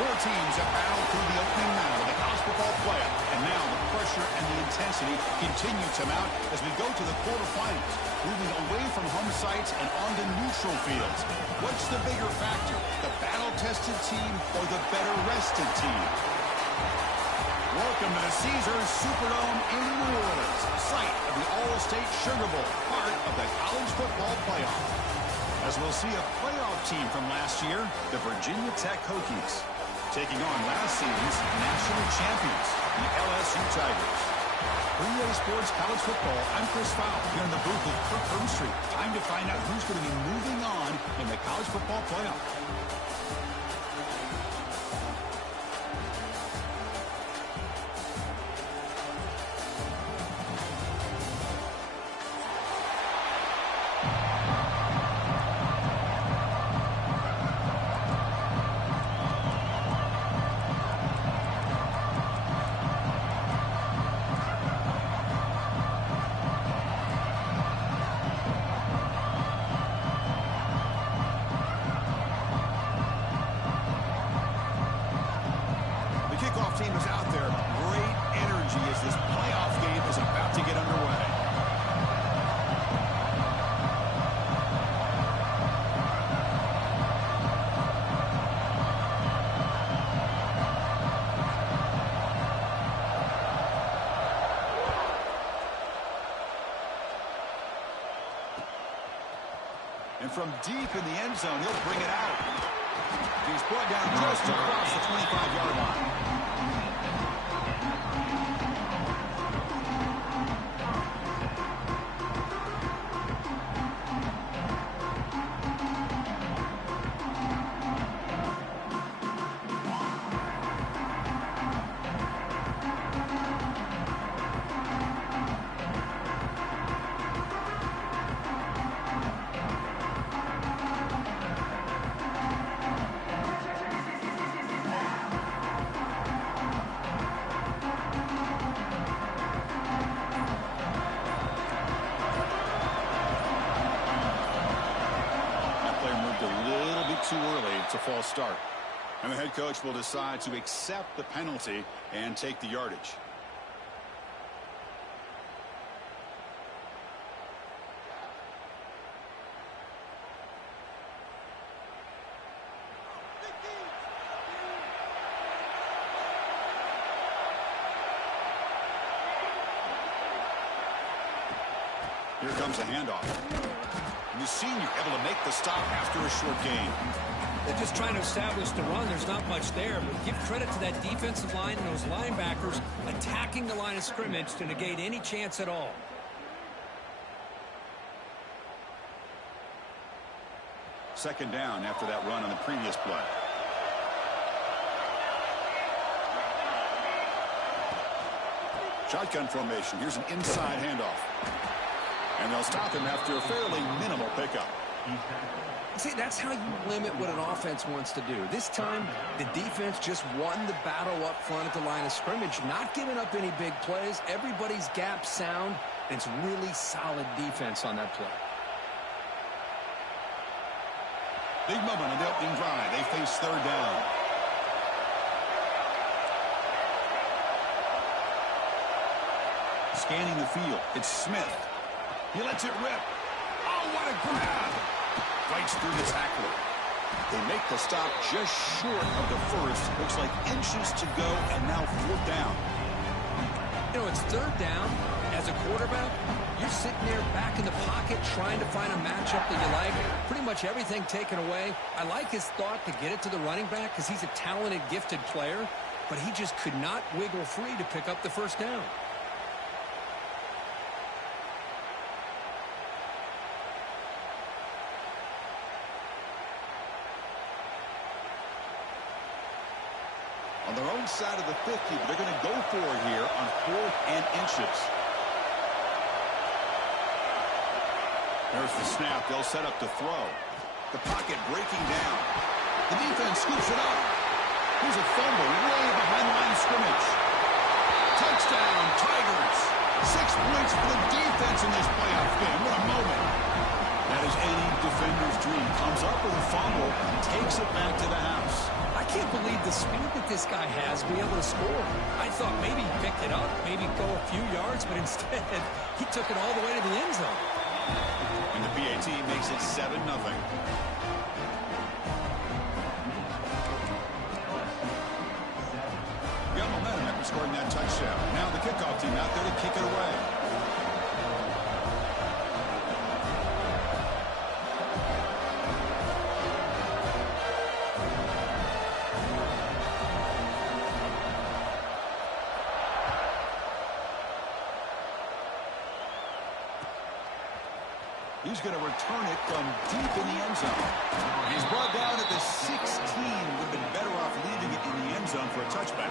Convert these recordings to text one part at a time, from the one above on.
Four teams have battled through the opening round of the college football playoff, and now the pressure and the intensity continue to mount as we go to the quarterfinals, moving away from home sites and onto neutral fields. What's the bigger factor, the battle-tested team or the better-rested team? Welcome to the Caesars Superdome in New Orleans, site of the All-State Sugar Bowl, part of the college football playoff. As we'll see a playoff team from last year, the Virginia Tech Hokies, taking on last season's national champions, the LSU Tigers. For EA Sports College Football, I'm Chris Fowl, here in the booth with Kirk Hermstreet. Time to find out who's going to be moving on in the college football playoff. Team is out there. Great energy as this playoff game is about to get underway. And from deep in the end zone, he'll bring it out. He's brought down just across the 25-yard line. Too early. It's a false start. And the head coach will decide to accept the penalty and take the yardage. Here comes a handoff. The senior able to make the stop after a short gain. They're just trying to establish the run. There's not much there, but give credit to that defensive line and those linebackers attacking the line of scrimmage to negate any chance at all. Second down after that run on the previous play. Shotgun formation. Here's an inside handoff. And they'll stop him after a fairly minimal pickup. See, that's how you limit what an offense wants to do. This time, the defense just won the battle up front at the line of scrimmage, not giving up any big plays. Everybody's gap sound, and it's really solid defense on that play. Big moment on the opening drive. They face third down. Scanning the field. It's Smith. He lets it rip. Oh, what a grab. Fights through the tackler. They make the stop just short of the first. Looks like inches to go, and now fourth down. You know, it's third down. As a quarterback, you're sitting there back in the pocket trying to find a matchup that you like. Pretty much everything taken away. I like his thought to get it to the running back because he's a talented, gifted player, but he just could not wiggle free to pick up the first down. On their own side of the 50, but they're going to go for it here on 4th and inches. There's the snap. They'll set up to throw. The pocket breaking down. The defense scoops it up. Here's a fumble way behind the line of scrimmage. Touchdown, Tigers. 6 points for the defense in this playoff game. What a moment. That is any defender's dream. Comes up with a fumble, takes it back to the house. I can't believe the speed that this guy has to be able to score. I thought maybe he picked it up, maybe go a few yards, but instead he took it all the way to the end zone. And the PAT makes it 7-0. Got momentum after scoring that touchdown. Now the kickoff team out there to kick it away. He's going to return it from deep in the end zone. And he's brought down at the 16. Would have been better off leaving it in the end zone for a touchback.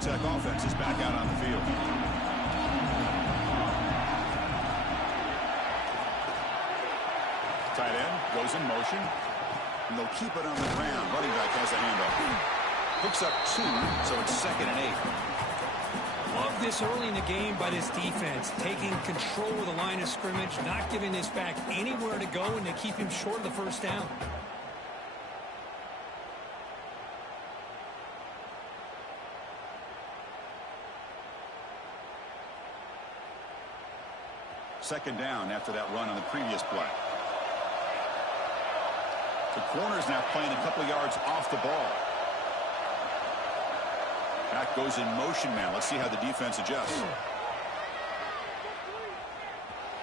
Tech offense is back out on the field. Tight end goes in motion. And they'll keep it on the ground. Running back has a handoff. Picks up 2, so it's 2nd and 8. Love this early in the game by this defense. Taking control of the line of scrimmage, not giving this back anywhere to go, and they keep him short of the first down. Second down after that run on the previous play. The corner's now playing a couple of yards off the ball. Back goes in motion now. Let's see how the defense adjusts.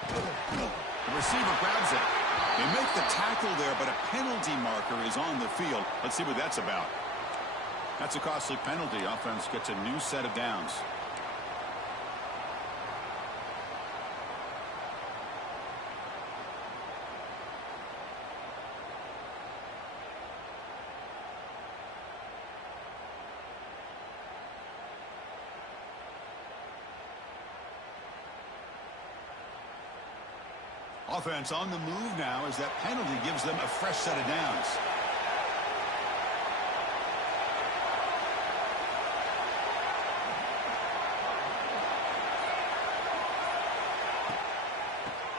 The receiver grabs it. They make the tackle there, but a penalty marker is on the field. Let's see what that's about. That's a costly penalty. Offense gets a new set of downs. Offense on the move now as that penalty gives them a fresh set of downs.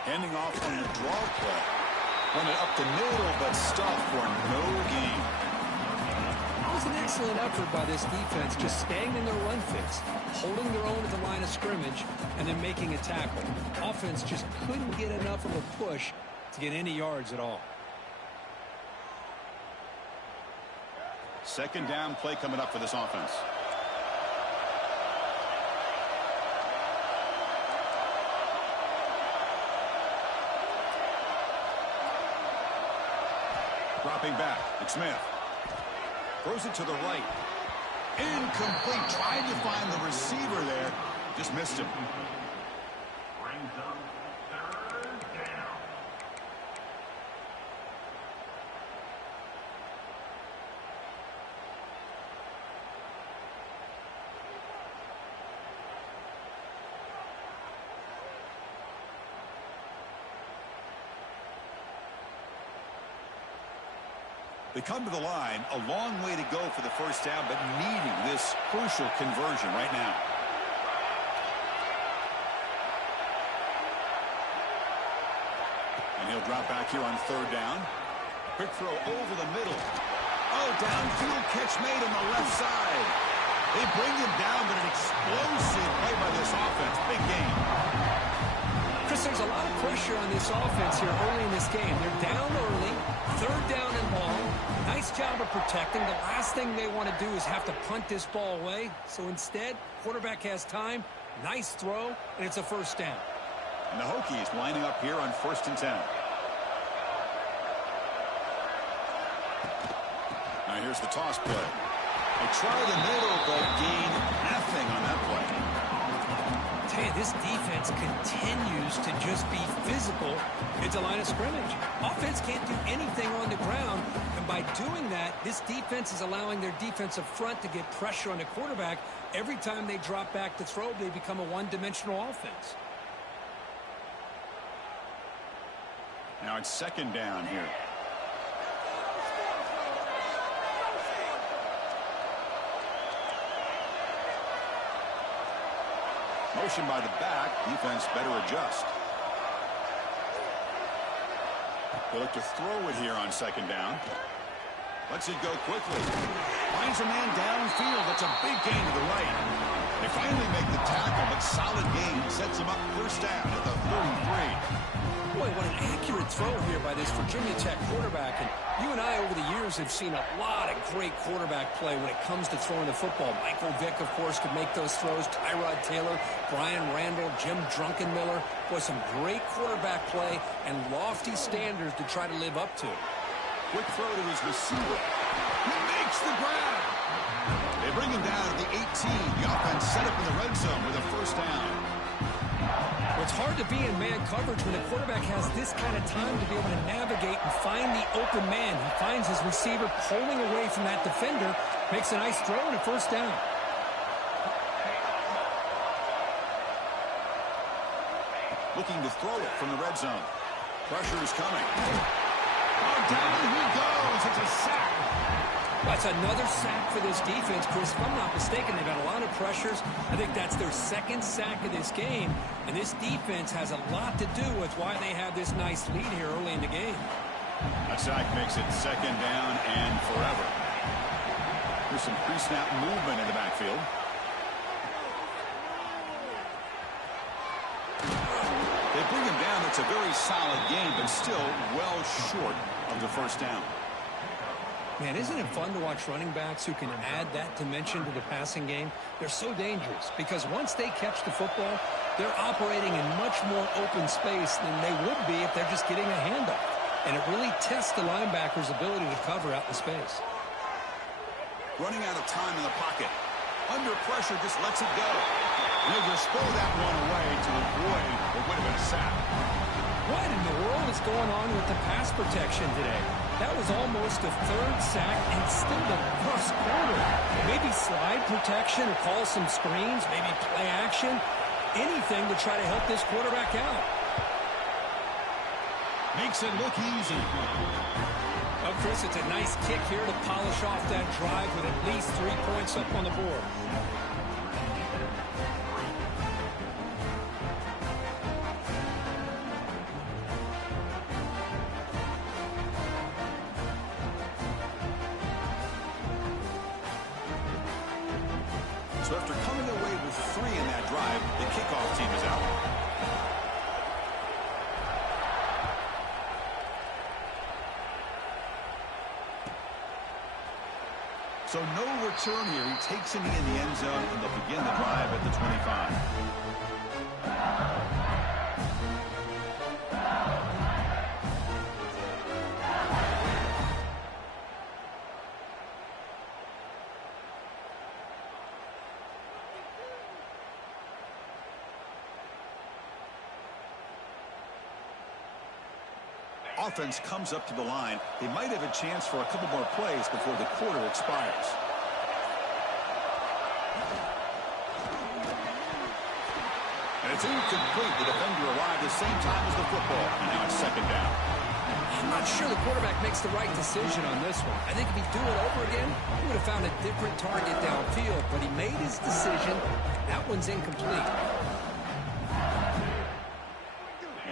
Handing off on the draw play. Run it up the middle, but stopped for no gain. It was an excellent effort by this defense, just staying in their run fix, holding their own at the line of scrimmage, and then making a tackle. Offense just couldn't get enough of a push to get any yards at all. Second down play coming up for this offense. Dropping back, it's Smith. Throws it to the right. Incomplete. Tried to find the receiver there. Just missed him. Brings up 3rd down. They come to the line, a long way to go for the first down, but needing this crucial conversion right now. And he'll drop back here on 3rd down. Quick throw over the middle. Oh, downfield catch made on the left side. They bring him down, but an explosive play by this offense. Big game. Chris, there's a lot of pressure on this offense here early in this game. They're down early, 3rd down and long. Nice job of protecting. The last thing they want to do is have to punt this ball away. So instead, quarterback has time. Nice throw, and it's a first down. And the Hokies lining up here on 1st and 10. Now here's the toss play. They try the middle, but gain nothing on that play. I tell you, this defense continues to just be physical at the line of scrimmage. Offense can't do anything on the ground, and by doing that, this defense is allowing their defensive front to get pressure on the quarterback. Every time they drop back to throw, they become a one-dimensional offense. Now it's second down here. Motion by the back. Defense better adjust. They look to throw it here on second down. Lets it go quickly. Finds a man downfield. That's a big gain to the right. They finally make the tackle, but solid gain sets them up first down at the 33. Boy, what an accurate throw here by this Virginia Tech quarterback. And you and I, over the years, have seen a lot of great quarterback play when it comes to throwing the football. Michael Vick, of course, could make those throws. Tyrod Taylor, Brian Randall, Jim Druckenmiller. Boy, some great quarterback play and lofty standards to try to live up to. Quick throw to his receiver. He makes the grab. They bring him down at the 18. The offense set up in the red zone with a first down. It's hard to be in man coverage when the quarterback has this kind of time to be able to navigate and find the open man. He finds his receiver pulling away from that defender, makes a nice throw and a first down. Looking to throw it from the red zone. Pressure is coming. Oh, down he goes. It's a sack. That's another sack for this defense, Chris. If I'm not mistaken, they've had a lot of pressures. I think that's their second sack of this game. And this defense has a lot to do with why they have this nice lead here early in the game. A sack makes it second down and forever. There's some pre-snap movement in the backfield. They bring him down. It's a very solid game, but still well short of the first down. Man, isn't it fun to watch running backs who can add that dimension to the passing game? They're so dangerous because once they catch the football, they're operating in much more open space than they would be if they're just getting a handoff. And it really tests the linebacker's ability to cover out in space. Running out of time in the pocket. Under pressure, just lets it go. And he'll just throw that one away to avoid what would have been a sack. What in the world is going on with the pass protection today? That was almost a third sack and still the first quarter. Maybe slide protection or call some screens, maybe play action. Anything to try to help this quarterback out. Makes it look easy. Well, Chris, it's a nice kick here to polish off that drive with at least 3 points up on the board. So after coming away with 3 in that drive, the kickoff team is out. So no return here. He takes it in the end zone, and they'll begin the drive at the 25. Offense comes up to the line. They might have a chance for a couple more plays before the quarter expires. And it's incomplete. The defender arrived at the same time as the football. And now it's second down. I'm not sure the quarterback makes the right decision on this one. I think if he'd do it over again, he would have found a different target downfield. But he made his decision. That one's incomplete.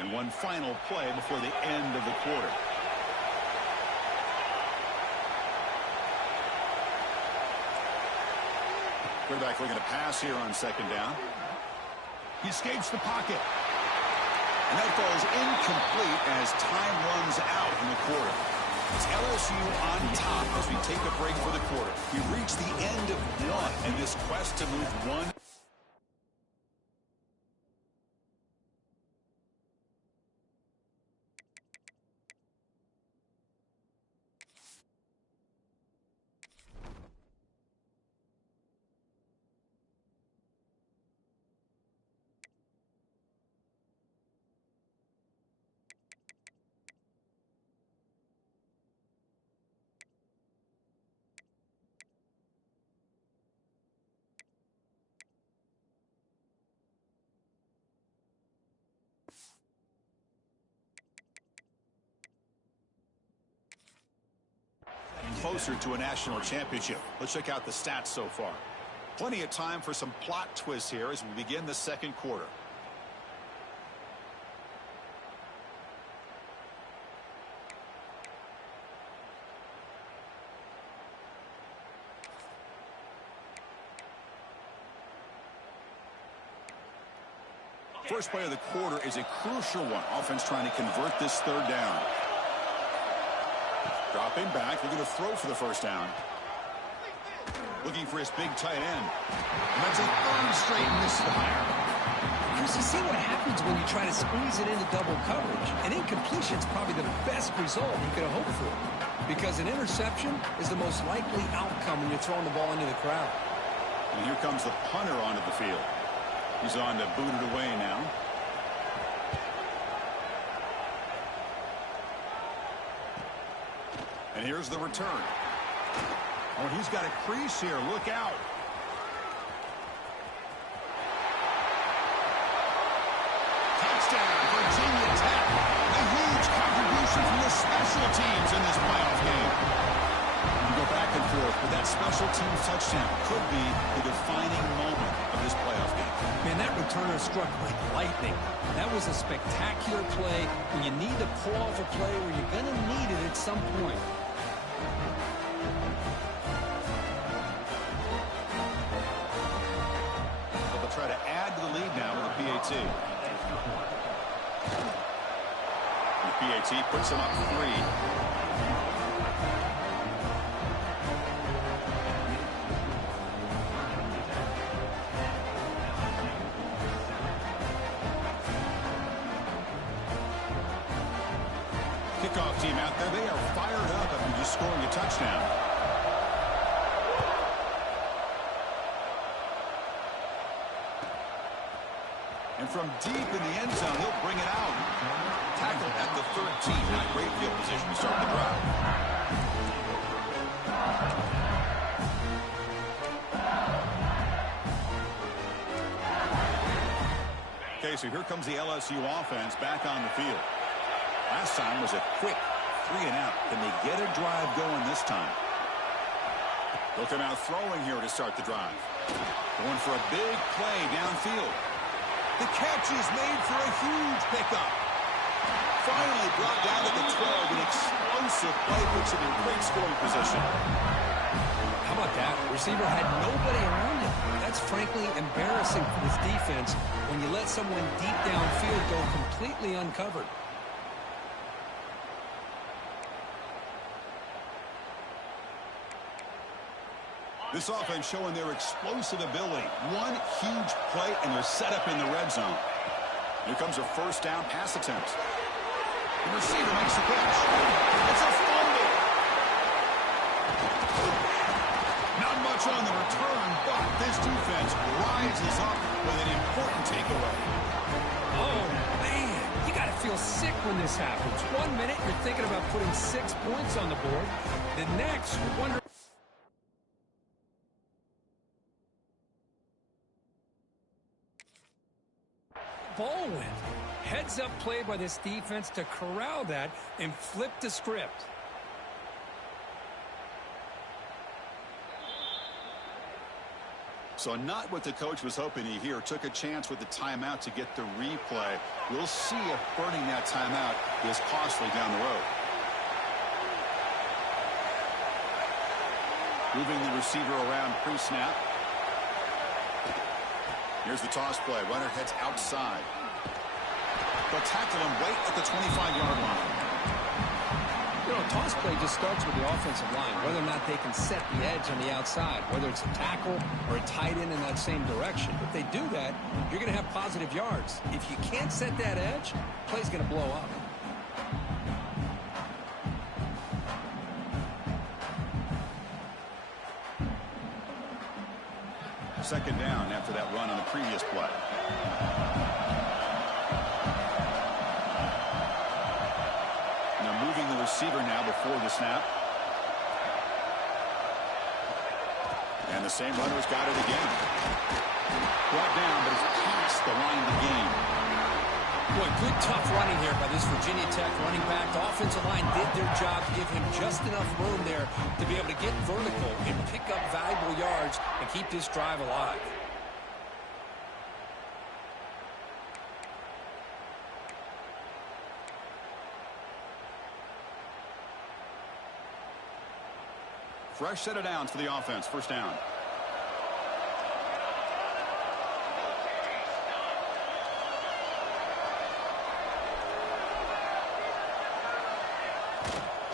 And one final play before the end of the quarter. Quarterback looking to pass here on second down. He escapes the pocket. And that falls incomplete as time runs out in the quarter. It's LSU on top as we take a break for the quarter. We reach the end of one in this quest to move one. closer to a national championship. Let's check out the stats so far. Plenty of time for some plot twists here as we begin the second quarter. First play of the quarter is a crucial one. Offense trying to convert this third down. Dropping back, looking to throw for the first down. Looking for his big tight end. And that's a third straight misfire. Because you see what happens when you try to squeeze it into double coverage. An incompletion is probably the best result you could have hoped for. Because an interception is the most likely outcome when you're throwing the ball into the crowd. And here comes the punter onto the field. He's on to boot it away now. And here's the return. Oh, he's got a crease here. Look out. Touchdown, Virginia Tech. A huge contribution from the special teams in this playoff game. You go back and forth, but that special teams touchdown could be the defining moment of this playoff game. Man, that returner struck like lightning. That was a spectacular play when you need to pull off a play where you're going to need it at some point. They'll try to add to the lead now with a PAT. The PAT puts them up 3. Kickoff team out there, they are fired up after just scoring a touchdown. And from deep in the end zone, he'll bring it out. Tackled at the 13. Not great field position to start the drive. Okay, so here comes the LSU offense back on the field. Last time was a quick 3-and-out. Can they get a drive going this time? They'll come out throwing here to start the drive. Going for a big play downfield. The catch is made for a huge pickup. Finally brought down at the 12. An explosive play puts him in great scoring position. How about that? Receiver had nobody around him. That's frankly embarrassing for this defense when you let someone deep downfield go completely uncovered. This offense showing their explosive ability. One huge play, and they're set up in the red zone. Here comes a first down pass attempt. The receiver makes the catch. It's a fumble. Not much on the return, but this defense rises up with an important takeaway. Oh, man. You got to feel sick when this happens. 1 minute, you're thinking about putting 6 points on the board. The next, you wonder. Ball went. Heads-up play by this defense to corral that and flip the script. So not what the coach was hoping to hear. Took a chance with the timeout to get the replay. We'll see if burning that timeout is costly down the road. Moving the receiver around pre-snap. Here's the toss play. Runner heads outside. They'll tackle him right at the 25-yard line. You know, toss play just starts with the offensive line, whether or not they can set the edge on the outside, whether it's a tackle or a tight end in that same direction. If they do that, you're going to have positive yards. If you can't set that edge, play's going to blow up. Second down after that run on the previous play. Now moving the receiver now before the snap. And the same runner's got it again. Brought down, but it's past the line of the game. You Boy, good tough running here by this Virginia Tech running back. The offensive line did their job to give him just enough room there to be able to get vertical and pick up valuable yards and keep this drive alive. Fresh set of downs for the offense. First down.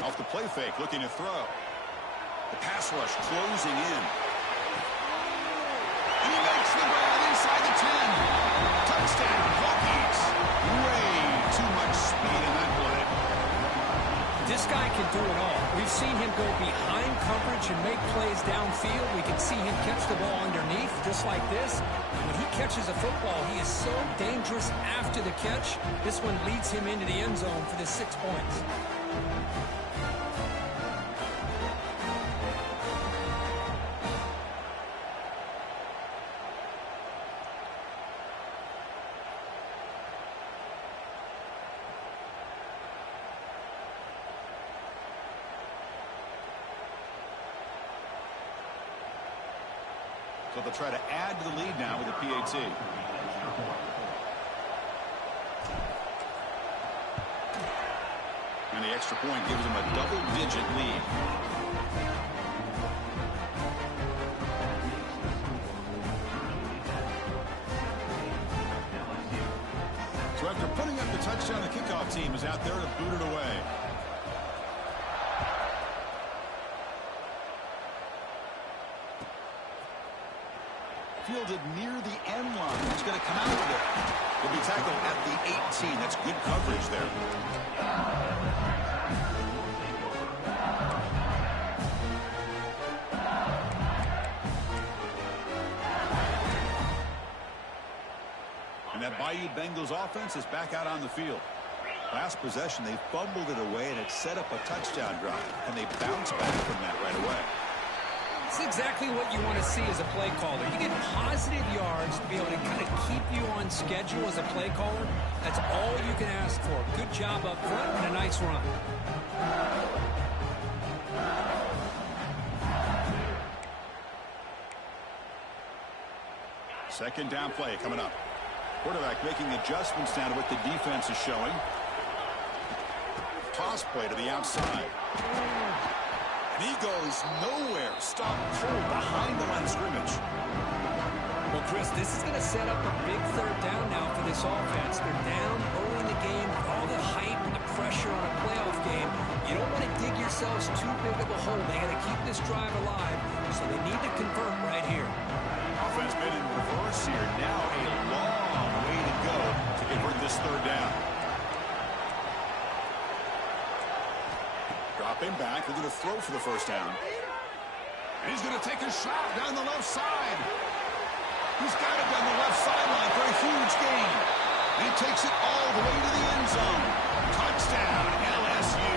Off the play fake, looking to throw. The pass rush closing in. And he makes the grab inside the 10. Touchdown, Hokies. Way too much speed in that play. This guy can do it all. We've seen him go behind coverage and make plays downfield. We can see him catch the ball underneath just like this. And when he catches a football, he is so dangerous after the catch. This one leads him into the end zone for the 6 points. So they'll try to add to the lead now with a PAT. And the extra point gives them a double-digit lead. So after putting up the touchdown, the kickoff team is out there to boot it away. Fielded near the end line. He's going to come out with it. He'll be tackled at the 18. That's good coverage there. And that Bayou Bengals offense is back out on the field. Last possession, they fumbled it away, and it set up a touchdown drive. And they bounce back from that right away. It's exactly what you want to see as a play caller. You get positive yards to be able to kind of keep you on schedule as a play caller. That's all you can ask for. Good job up front and a nice run. Second down play coming up. Quarterback making adjustments down to what the defense is showing. Toss play to the outside. And he goes nowhere. Stop cold behind the line of scrimmage. Well, Chris, this is going to set up a big third down now for this offense. They're down early in the game with all the hype and the pressure on a playoff game. You don't want to dig yourselves too big of a hole. They got to keep this drive alive, so they need to convert right here. Offense been in reverse here. Now a long way to go to convert this third down. Dropping back, they're going to throw for the first down. And he's going to take a shot down the left side. He's got it down the left sideline for a huge gain. And he takes it all the way to the end zone. Touchdown, LSU.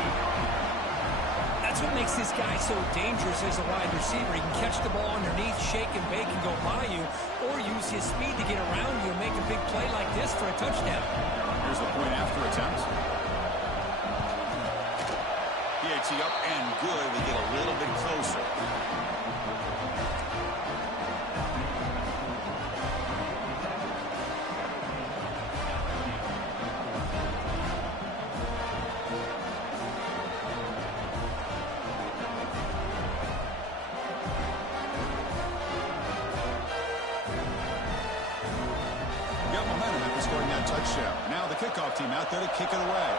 That's what makes this guy so dangerous as a wide receiver. He can catch the ball underneath, shake and bake and go by you, or use his speed to get around you and make a big play like this for a touchdown. Here's the point after attempt. PAT up and good. We get a little bit closer. Got momentum after scoring that touchdown. Now the kickoff team out there to kick it away.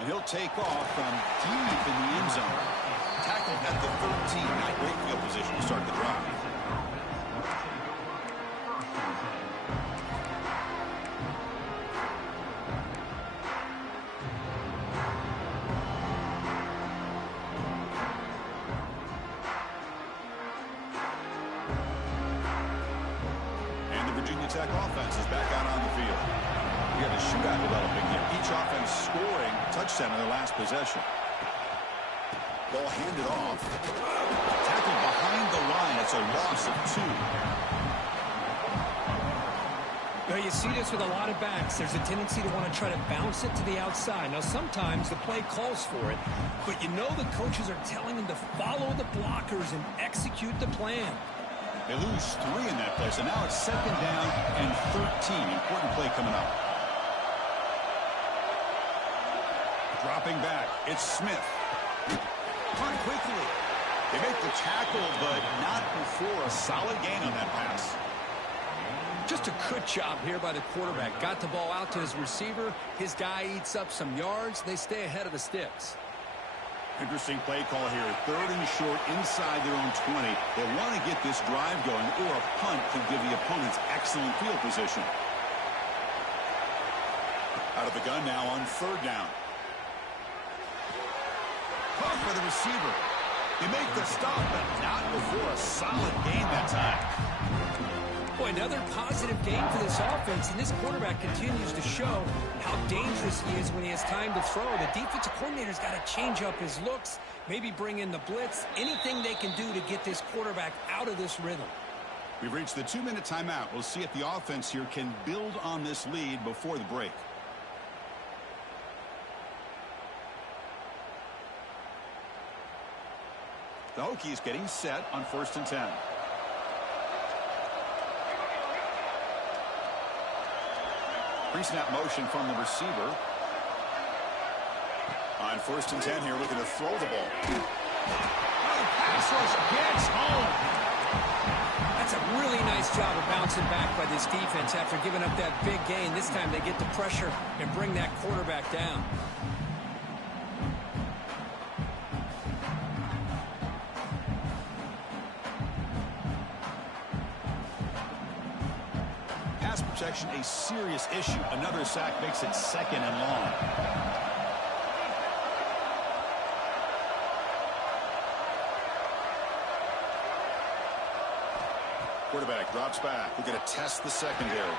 And he'll take off from deep in the end zone. Tackled at the 13. Not great field position to start the drive. And the Virginia Tech offense is back out on the field. We got a shootout developing here. Each offense scoring a touchdown in their last possession. Ball handed off. Tackled behind the line at That's a loss of 2. Well, you see this with a lot of backs. There's a tendency to want to try to bounce it to the outside. Now, sometimes the play calls for it, but you know the coaches are telling them to follow the blockers and execute the plan. They lose 3 in that play, so now it's 2nd down and 13. Important play coming up. Dropping back, it's Smith. Punt quickly. They make the tackle, but not before a solid gain on that pass. Just a good job here by the quarterback. Got the ball out to his receiver. His guy eats up some yards. They stay ahead of the sticks. Interesting play call here. 3rd and short inside their own 20. They want to get this drive going, or a punt could give the opponents excellent field position. Out of the gun now on 3rd down. Caught by the receiver. They make the stop, but not before a solid gain that time. Boy, another positive game for this offense, and this quarterback continues to show how dangerous he is when he has time to throw. The defensive coordinator's got to change up his looks, maybe bring in the blitz, anything they can do to get this quarterback out of this rhythm. We've reached the 2-minute timeout. We'll see if the offense here can build on this lead before the break. The Hokies getting set on 1st and 10. Pre-snap motion from the receiver. On 1st and 10 here, looking to throw the ball. Pass rush gets home. That's a really nice job of bouncing back by this defense after giving up that big gain. This time they get the pressure and bring that quarterback down. Protection a serious issue. Another sack makes it 2nd and long. Quarterback drops back. We're going to test the secondary.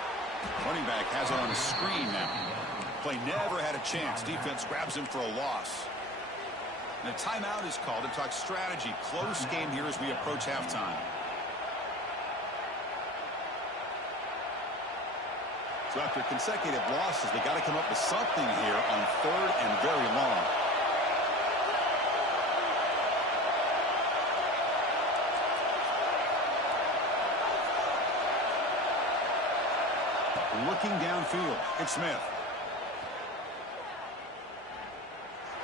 Running back has it on a screen now. Play never had a chance. Defense grabs him for a loss. And a timeout is called to talk strategy. Close game here as we approach halftime. So after consecutive losses, they got to come up with something here on 3rd and very long. Looking downfield, it's Smith.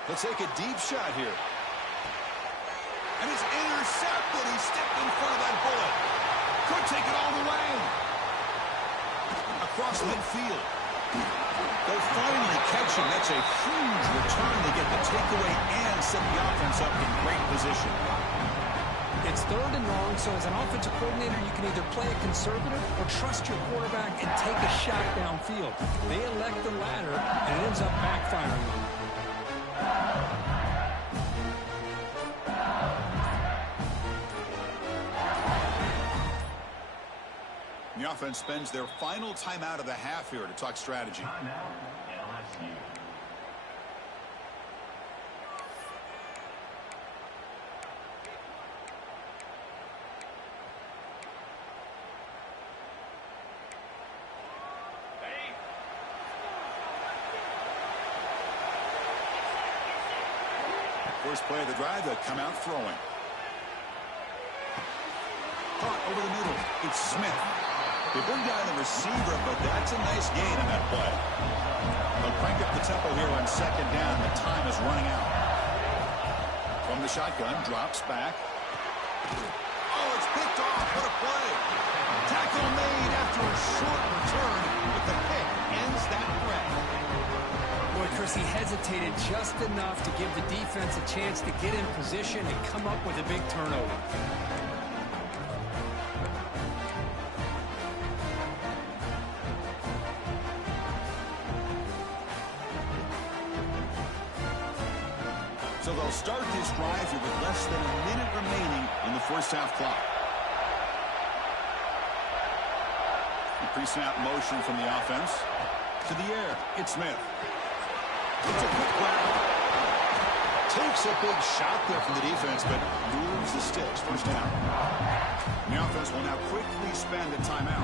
Let's take a deep shot here. And it's intercepted. He stepped in front of that bullet. Could take it all the way. Across midfield. They'll finally catch him. That's a huge return. They get the takeaway and set the offense up in great position. It's 3rd and long, so as an offensive coordinator, you can either play it conservative or trust your quarterback and take a shot downfield. They elect the latter, and it ends up backfiring on them. The offense spends their final timeout of the half here to talk strategy. LSU. First play of the drive, they'll come out throwing. Caught over the middle. It's Smith. They bring down the receiver, but that's a nice gain on that play. They'll crank up the tempo here on 2nd down. The time is running out. From the shotgun, drops back. Oh, it's picked off. What a play. Tackle made after a short return, but the pick ends that threat. Boy, Chris, he hesitated just enough to give the defense a chance to get in position and come up with a big turnover. So they'll start this drive here with less than a minute remaining in the first half clock. The pre-snap motion from the offense. To the air, it's Smith. It's a quick grab. Takes a big shot there from the defense, but moves the sticks. First down. The offense will now quickly spend a timeout.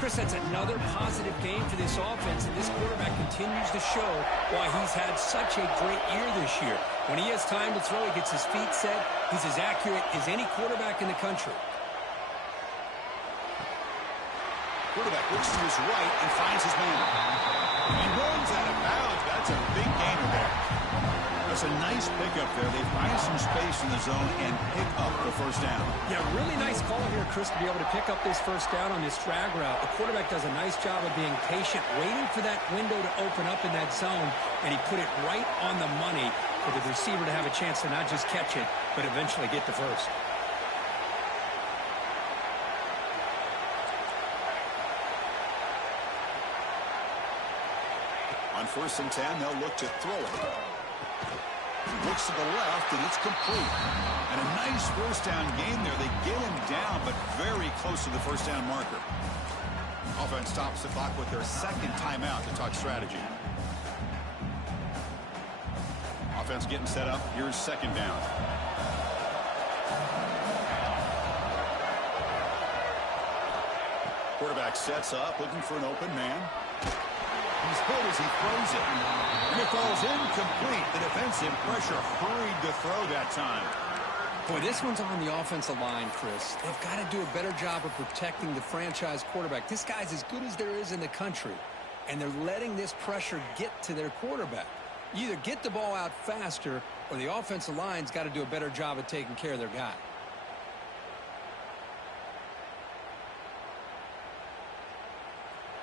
Chris, that's another positive game for this offense, and this quarterback continues to show why he's had such a great year this year. When he has time to throw, he gets his feet set. He's as accurate as any quarterback in the country. Quarterback looks to his right and finds his man. He runs out of bounds. That's a big gainer there. That's a nice pickup there. They find some space in the zone and pick up the first down. Yeah, really nice call here, Chris, to be able to pick up this first down on this drag route. The quarterback does a nice job of being patient, waiting for that window to open up in that zone, and he put it right on the money for the receiver to have a chance to not just catch it, but eventually get the first. On 1st and 10, they'll look to throw it. Looks to the left, and it's complete. And a nice first down gain there. They get him down, but very close to the first down marker. Offense stops the clock with their second timeout to talk strategy. Offense getting set up. Here's second down. Quarterback sets up, looking for an open man. He's hit as he throws it. And it falls incomplete. The defensive pressure hurried to throw that time. Boy, this one's on the offensive line, Chris. They've got to do a better job of protecting the franchise quarterback. This guy's as good as there is in the country, and they're letting this pressure get to their quarterback. You either get the ball out faster, or the offensive line's got to do a better job of taking care of their guy.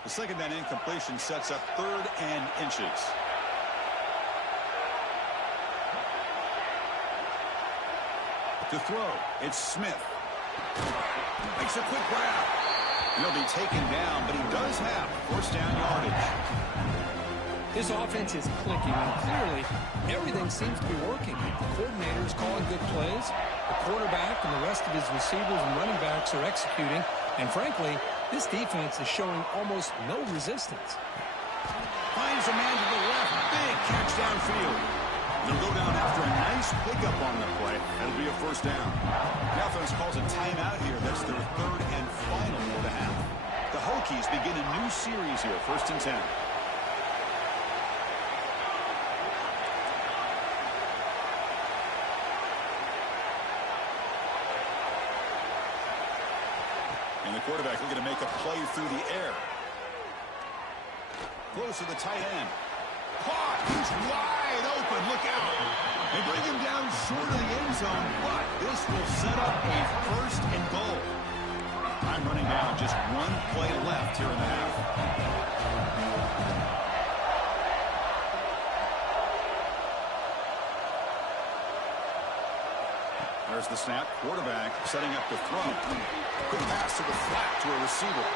The second down incompletion sets up 3rd and inches. To throw, it's Smith. Makes a quick grab. He'll be taken down, but he does have first down yardage. This offense is clicking, and clearly everything seems to be working. The coordinator is calling good plays. The quarterback and the rest of his receivers and running backs are executing. And frankly, this defense is showing almost no resistance. Finds a man to the left. Big catch downfield. They'll go down after a nice pickup on the play. That'll be a first down. The offense calls a timeout here. That's their 3rd and final for the half. The Hokies begin a new series here. 1st and 10. And the quarterback looking to make a play through the air. Close to the tight end. Caught. He's wide open. Look out. They bring him down short of the end zone, but this will set up a 1st and goal. I'm running down. Just one play left here in the half. There's the snap. Quarterback setting up to throw. Quick pass to the flat to a receiver.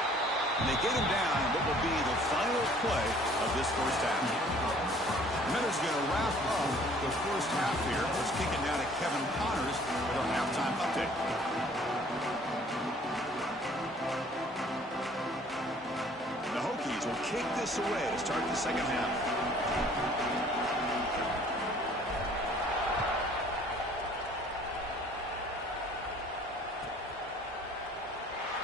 And they get him down in what will be the final play of this first half. Minutes going to wrap up the first half here. Let's kick it now to Kevin Connors with our halftime update. The Hokies will kick this away to start the second half.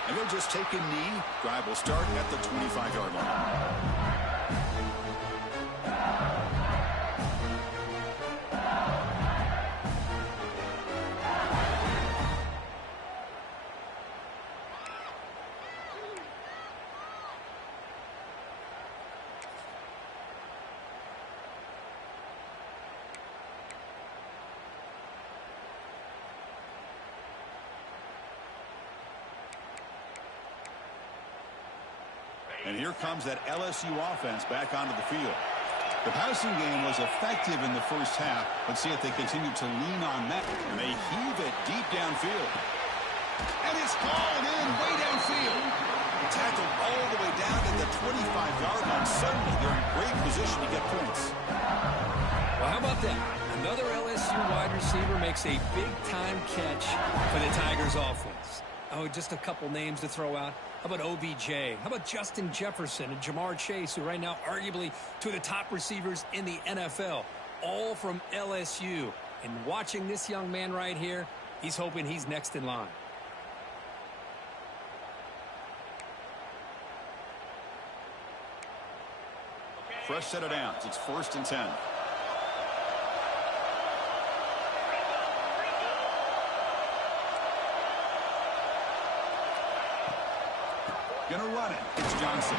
And they'll just take a knee. Drive will start at the 25-yard line. And here comes that LSU offense back onto the field. The passing game was effective in the first half. Let's see if they continue to lean on that. And they heave it deep downfield. And it's hauled in way downfield. Tackled all the way down to the 25-yard line. Suddenly they're in great position to get points. Well, how about that? Another LSU wide receiver makes a big-time catch for the Tigers offense. Oh, just a couple names to throw out. How about OBJ? How about Justin Jefferson and Jamar Chase, who right now arguably two of the top receivers in the NFL? all from LSU. And watching this young man right here, he's hoping he's next in line. Fresh set of downs. It's 1st and 10. Gonna run it. It's Johnson.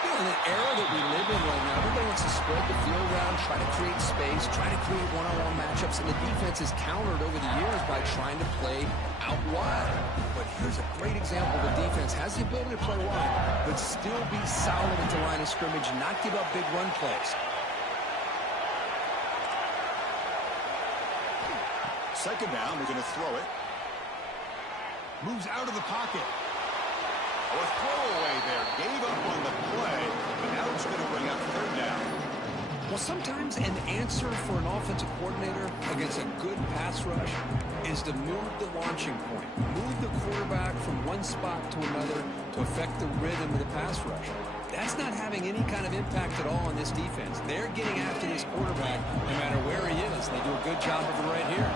You know, in the era that we live in right now, everybody wants to spread the field around, try to create space, try to create one-on-one matchups, and the defense is countered over the years by trying to play out wide. But here's a great example. The defense has the ability to play wide, but still be solid at the line of scrimmage and not give up big run plays. Second down, they're going to throw it. Moves out of the pocket. Oh, a throwaway there. Gave up on the play, but now it's going to bring up 3rd down. Well, sometimes an answer for an offensive coordinator against a good pass rush is to move the launching point. Move the quarterback from one spot to another to affect the rhythm of the pass rush. That's not having any kind of impact at all on this defense. They're getting after this quarterback no matter where he is. They do a good job of it right here.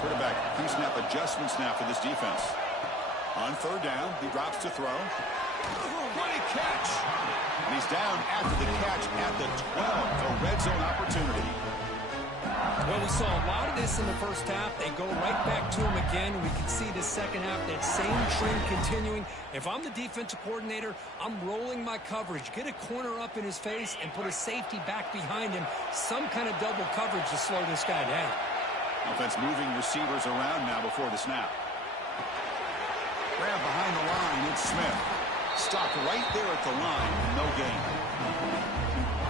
Quarterback, pre-snap adjustment snap for this defense. On 3rd down, he drops to throw. What a catch! And he's down after the catch at the 12. A red zone opportunity. Well, we saw a lot of this in the first half. They go right back to him again. We can see the second half, that same trend continuing. If I'm the defensive coordinator, I'm rolling my coverage. Get a corner up in his face and put a safety back behind him. Some kind of double coverage to slow this guy down. Offense moving receivers around now before the snap. Grab behind the line, it's Smith. Stopped right there at the line, no gain.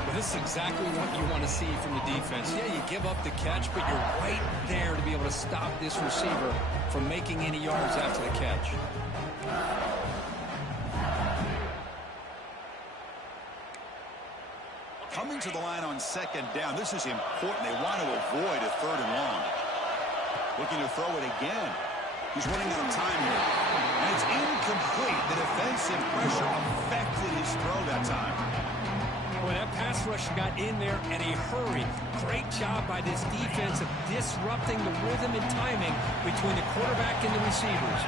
Well, this is exactly what you want to see from the defense. Yeah, you give up the catch, but you're right there to be able to stop this receiver from making any yards after the catch. Coming to the line on 2nd down. This is important. They want to avoid a 3rd and long. Looking to throw it again. He's running out of time here. And it's incomplete. The defensive pressure affected his throw that time. Boy, that pass rush got in there in a hurry. Great job by this defense of disrupting the rhythm and timing between the quarterback and the receivers.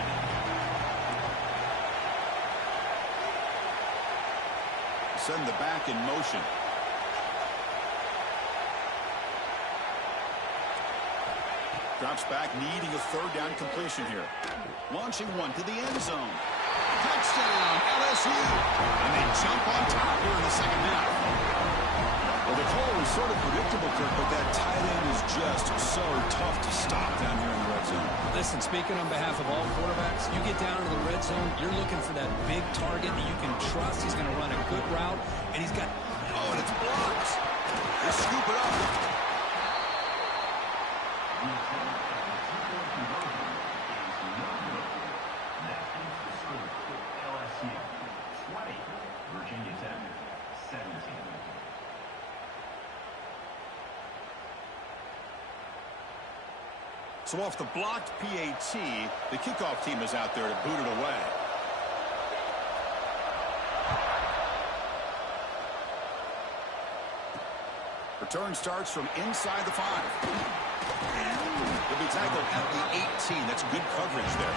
Send the back in motion. Drops back, needing a 3rd down completion here. Launching one to the end zone. Touchdown, LSU! And they jump on top here in the second half. Well, the call was sort of predictable, Kirk, but that tight end is just so tough to stop down here in the red zone. Listen, speaking on behalf of all quarterbacks, you get down into the red zone, you're looking for that big target that you can trust. He's going to run a good route, and he's got... Oh, and it's blocked. They scoop it up. So off the blocked PAT, the kickoff team is out there to boot it away. Return starts from inside the 5. He'll be tackled at the 18. That's good coverage there.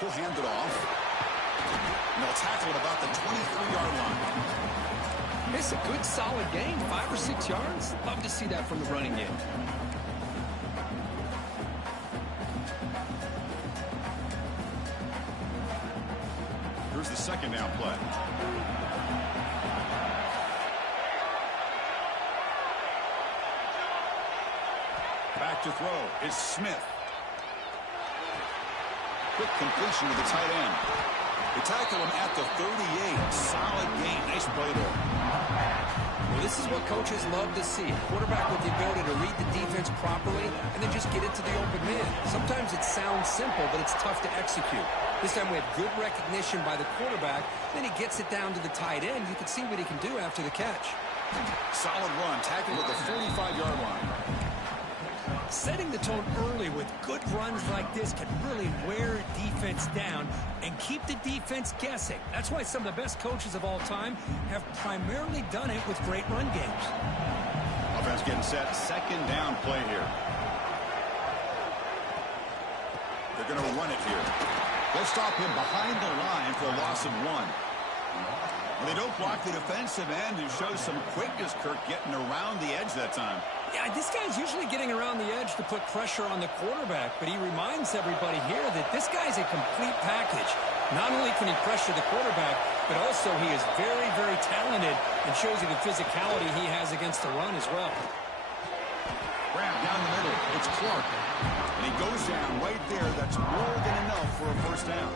He'll hand it off. And they'll tackle it about the 23-yard line. It's a good, solid gain. 5 or 6 yards. Love to see that from the running game. Here's the 2nd down play. Back to throw is Smith. Quick completion to the tight end. They tackle him at the 38. Solid gain. Nice play there. Well, this is what coaches love to see. A quarterback with the ability to read the defense properly and then just get it to the open man. Sometimes it sounds simple, but it's tough to execute. This time we have good recognition by the quarterback. Then he gets it down to the tight end. You can see what he can do after the catch. Solid run. Tackled at the 45-yard line. Setting the tone early with good runs like this can really wear a defense down and keep the defense guessing. That's why some of the best coaches of all time have primarily done it with great run games. Offense getting set. Second down play here. They're going to run it here. They'll stop him behind the line for a loss of 1. They don't block the defensive end, who shows some quickness, Kirk, getting around the edge that time. Yeah, this guy's usually getting around the edge to put pressure on the quarterback, but he reminds everybody here that this guy's a complete package. Not only can he pressure the quarterback, but also he is very, very talented and shows you the physicality he has against the run as well. Grab down the middle. It's Clark. And he goes down right there. That's more than enough for a first down.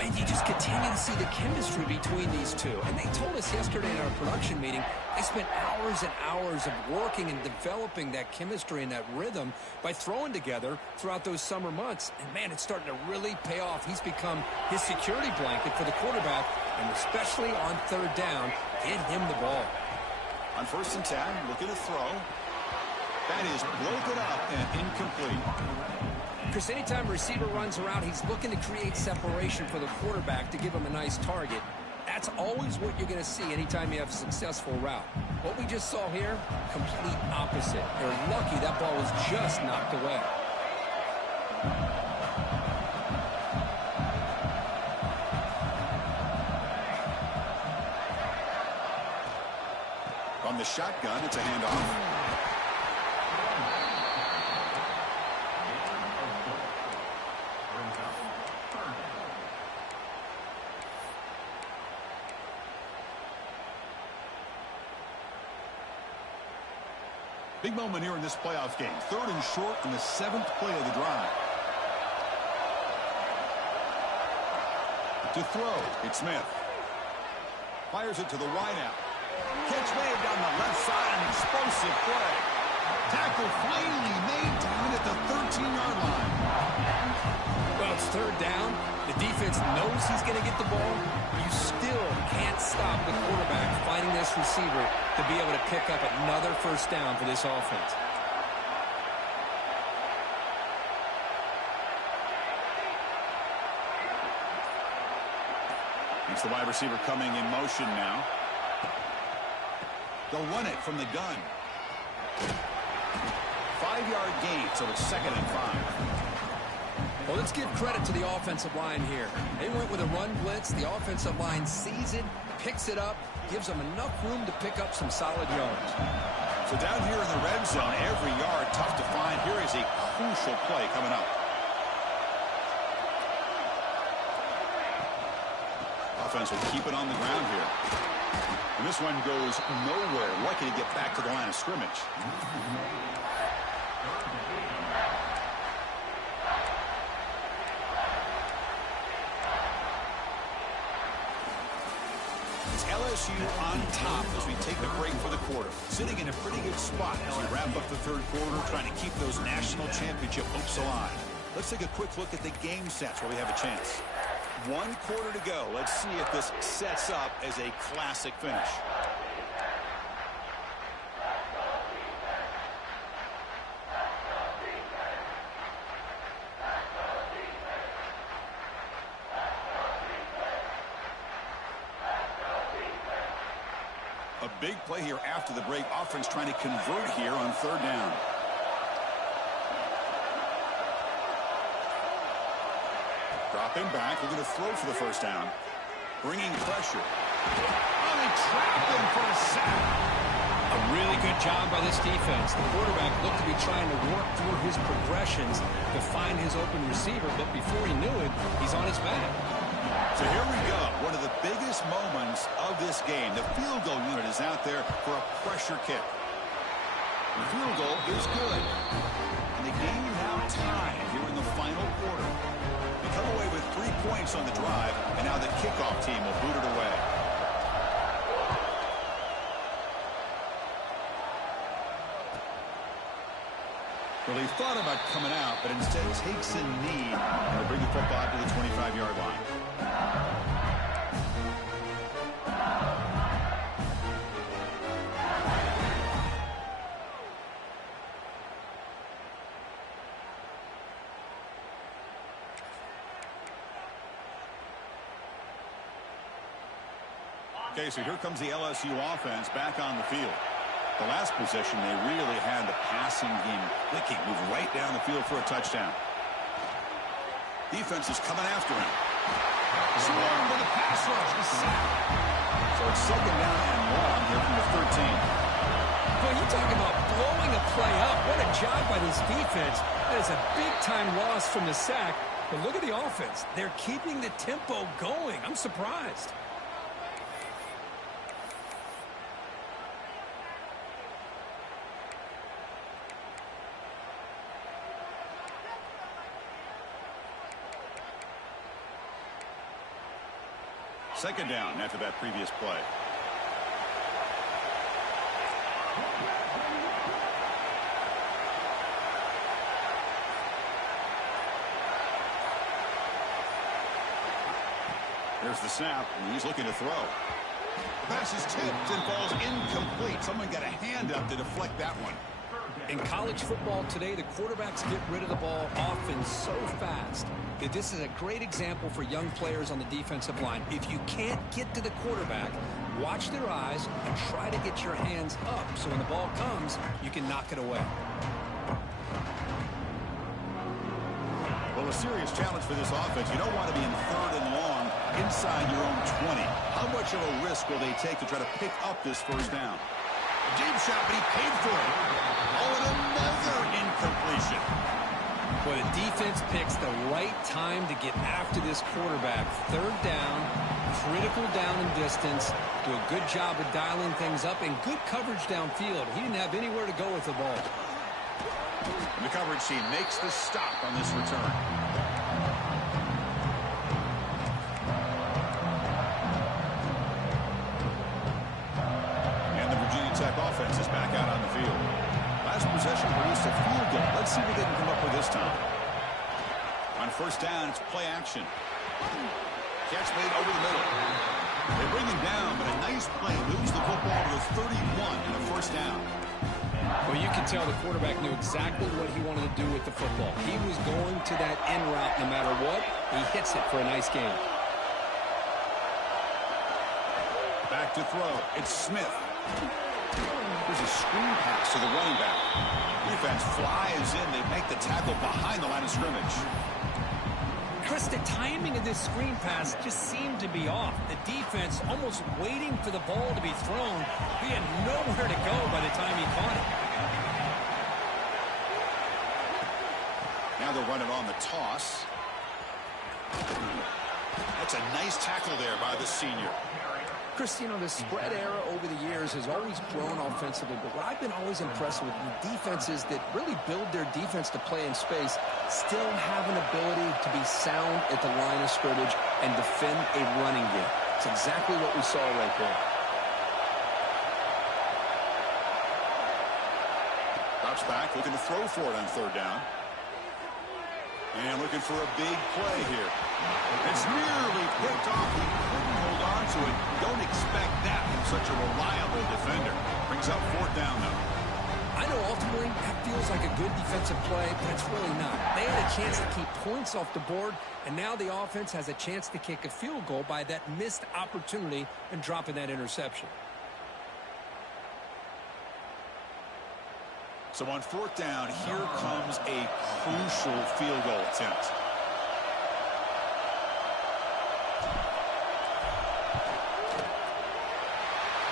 And you just continue to see the chemistry between these two. And they told us yesterday in our production meeting, they spent hours and hours of working and developing that chemistry and that rhythm by throwing together throughout those summer months. And, man, it's starting to really pay off. He's become his security blanket for the quarterback, and especially on third down, get him the ball. On 1st and 10, looking to throw. That is broken up and incomplete. Chris, anytime a receiver runs around, he's looking to create separation for the quarterback to give him a nice target. That's always what you're going to see anytime you have a successful route. What we just saw here, complete opposite. They're lucky that ball was just knocked away. On the shotgun, it's a handoff. Big moment here in this playoff game. 3rd and short on the 7th play of the drive. To throw, it's Smith. Fires it to the wideout. Catch made down the left side, an explosive play. Tackle finally made down at the 13-yard line. Well, it's 3rd down. The defense knows he's going to get the ball. You still can't stop the quarterback finding this receiver to be able to pick up another first down for this offense. It's the wide receiver coming in motion now. They'll run it from the gun. 5-yard gain, so it's 2nd and 5. Well, let's give credit to the offensive line here. They went with a run blitz. The offensive line sees it, picks it up, gives them enough room to pick up some solid yards. So down here in the red zone, every yard tough to find. Here is a crucial play coming up. Offense will keep it on the ground here. And this one goes nowhere. Lucky to get back to the line of scrimmage. It's LSU on top as we take the break for the quarter. Sitting in a pretty good spot as we wrap up the 3rd quarter, trying to keep those national championship hopes alive. Let's take a quick look at the game sets where we have a chance. 1 quarter to go. Let's see if this sets up as a classic finish. A big play here after the break. Offense trying to convert here on 3rd down. Dropping back, looking to throw for the first down. Bringing pressure. Oh, they trapped him for a sack. A really good job by this defense. The quarterback looked to be trying to work through his progressions to find his open receiver, but before he knew it, he's on his back. So here we go. One of the biggest moments of this game. The field goal unit is out there for a pressure kick. The field goal is good. And the game now tie here in the final quarter. They come away with 3 points on the drive, and now the kickoff team will boot it away. Well, he thought about coming out, but instead takes a knee and will bring the football to the 25-yard line. Okay, so here comes the LSU offense back on the field. The last possession, they really had the passing game clicking, move right down the field for a touchdown. Defense is coming after him. Swarm with a pass rush, a sack. So it's 2nd down and long here from the 13. Well, you talk about blowing a play up. What a job by this defense. That is a big-time loss from the sack. But look at the offense. They're keeping the tempo going. I'm surprised. Second down after that previous play. There's the snap, and he's looking to throw. The pass is tipped and falls incomplete. Someone got a hand up to deflect that one. In college football today, the quarterbacks get rid of the ball often so fast that this is a great example for young players on the defensive line. If you can't get to the quarterback, watch their eyes and try to get your hands up so when the ball comes, you can knock it away. Well, a serious challenge for this offense. You don't want to be in 3rd and long inside your own 20. How much of a risk will they take to try to pick up this first down? A deep shot, but he paid for it. Oh, and another incompletion. Well, the defense picks the right time to get after this quarterback. 3rd down, critical down and distance. Do a good job of dialing things up and good coverage downfield. He didn't have anywhere to go with the ball. And the coverage team makes the stop on this return. And the Virginia Tech offense is back out on the field. Last possession produced a field goal. Let's see what they can come up with this time. On 1st down, it's play action. Catch made over the middle. They bring him down, but a nice play moves the football to the 31 and a 1st down. Well, you can tell the quarterback knew exactly what he wanted to do with the football. He was going to that in route no matter what. He hits it for a nice gain. Back to throw. It's Smith. There's a screen pass to the running back. Defense flies in. They make the tackle behind the line of scrimmage. Chris, the timing of this screen pass just seemed to be off. The defense almost waiting for the ball to be thrown. He had nowhere to go by the time he caught it. Now they'll run it on the toss. That's a nice tackle there by the senior. Chris, you know, the spread era over the years has always grown offensively, but what I've been always impressed with the defenses that really build their defense to play in space still have an ability to be sound at the line of scrimmage and defend a running game. It's exactly what we saw right there. Drops back, looking to throw for it on 3rd down. And looking for a big play here. It's nearly picked off. He couldn't hold on to it. Don't expect that from such a reliable defender. Brings up 4th down, though. I know ultimately that feels like a good defensive play, but it's really not. They had a chance to keep points off the board, and now the offense has a chance to kick a field goal by that missed opportunity and dropping that interception. So on 4th down, here comes a crucial field goal attempt.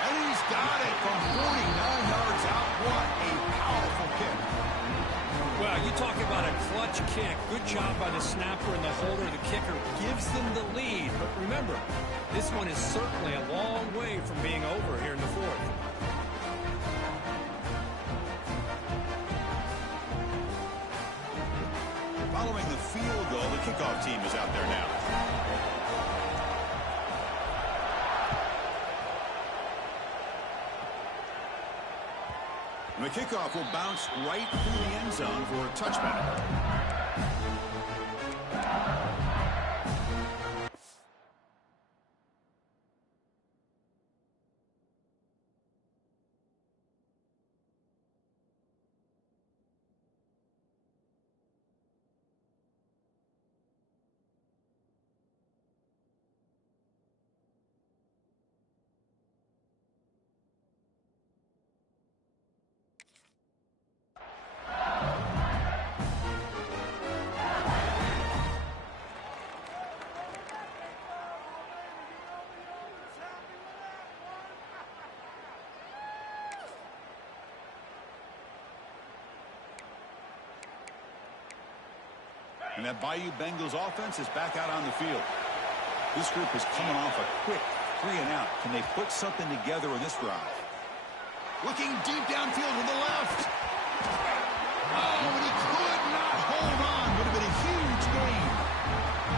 And he's got it from 49 yards out. What a powerful kick. Well, you talk about a clutch kick. Good job by the snapper and the holder. The kicker gives them the lead. But remember, this one is certainly a long way from being over here in the 4th. kickoff team is out there now. And the kickoff will bounce right through the end zone for a touchback. And that Bayou Bengals offense is back out on the field. This group is coming off a quick 3-and-out. Can they put something together in this drive? Looking deep downfield to the left. Oh, and he could not hold on. Would have been a huge gain.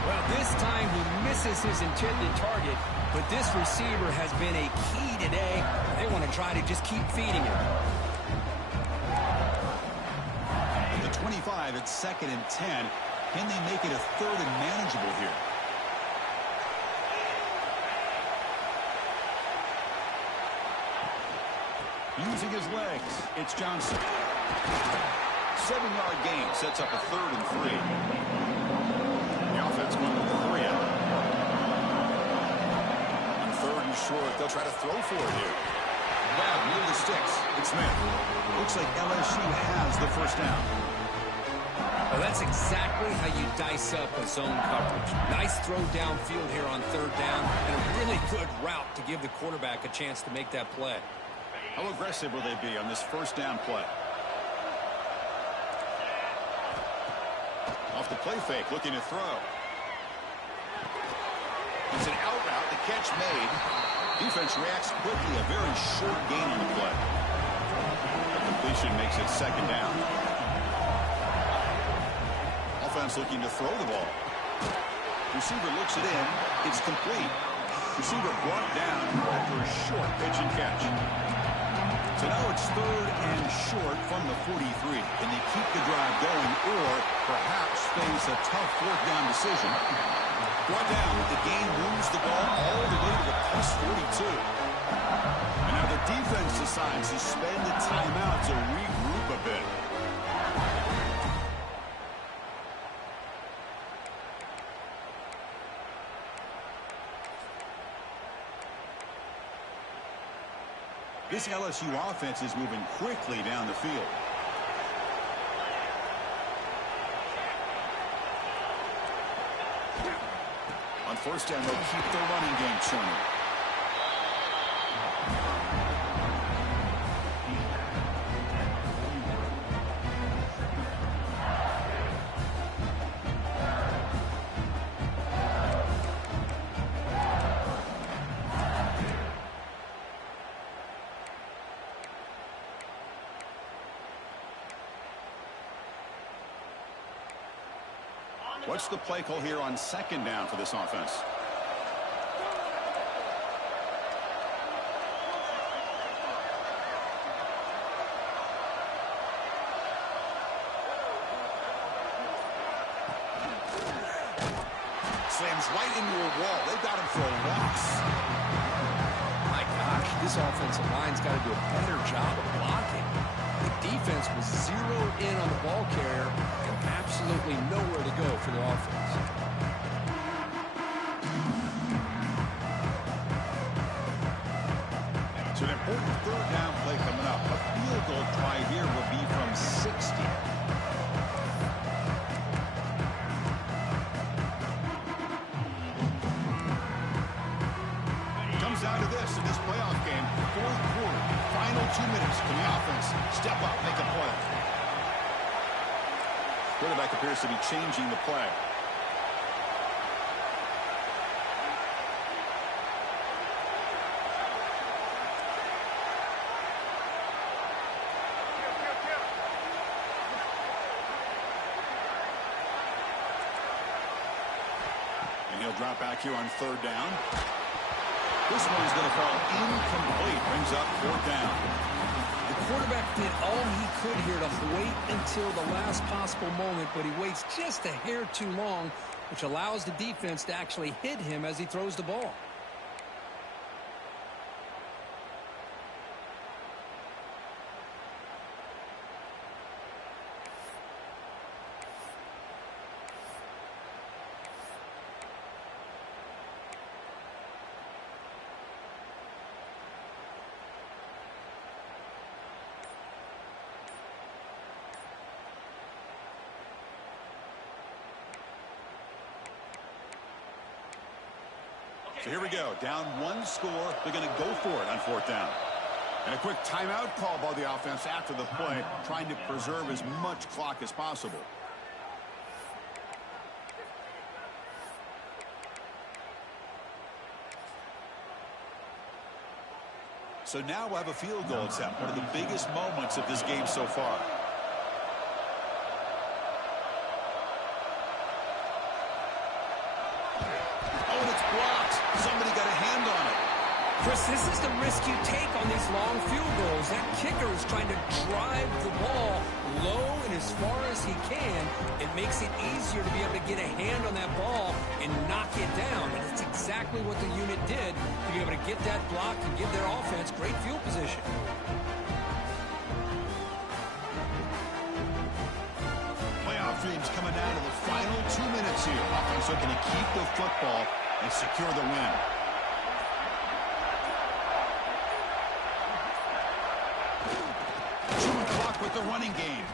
Well, this time he misses his intended target, but this receiver has been a key today. They want to try to just keep feeding him. At the 25, it's 2nd and 10. Can they make it a 3rd and manageable here? Using his legs, it's Johnson. 7-yard gain sets up a 3rd and 3. The offense went with 3 out. On 3rd and short, they'll try to throw for it here. Bad near the sticks. It's Smith. Looks like LSU has the first down. Well, that's exactly how you dice up a zone coverage. Nice throw downfield here on 3rd down, and a really good route to give the quarterback a chance to make that play. How aggressive will they be on this first down play? Off the play fake, looking to throw. It's an out route, the catch made. Defense reacts quickly, a very short gain on the play. The completion makes it 2nd down. Offense looking to throw the ball. Receiver looks it in. It's complete. Receiver brought down after a short pitch and catch. So now it's 3rd and short from the 43. Can they keep the drive going or perhaps face a tough 4th down decision? Brought down, the gain moves the ball all the way to the +42. And now the defense decides to spend a timeout to regroup a bit. This LSU offense is moving quickly down the field. On 1st down, they'll keep their running game churning. What's the play call here on 2nd down for this offense? Slams right into a wall. They've got him for a loss. My gosh, this offensive line's got to do a better job of blocking. The defense was zeroed in on the ball carrier and absolutely nowhere to go for the offense. It's an important 3rd down play coming up. A field goal try here will be from 60. Comes down to this in this playoff game. 4th quarter, final 2 minutes. Can the offense step up, make a play? Quarterback appears to be changing the play. drop back here on 3rd down. This one's going to fall incomplete. Brings up 4th down. The quarterback did all he could here to wait until the last possible moment, but he waits just a hair too long, which allows the defense to actually hit him as he throws the ball. So here we go. Down 1 score. They're going to go for it on 4th down. And a quick timeout call by the offense after the play, trying to preserve as much clock as possible. So now we'll have a field goal attempt, one of the biggest moments of this game so far. Somebody got a hand on it. Chris, this is the risk you take on these long field goals. That kicker is trying to drive the ball low and as far as he can. It makes it easier to be able to get a hand on that ball and knock it down. And it's exactly what the unit did to be able to get that block and give their offense great field position. Playoff dreams coming down to the final 2 minutes here. Offense looking to keep the football and secure the win. Chewing clock with the running game.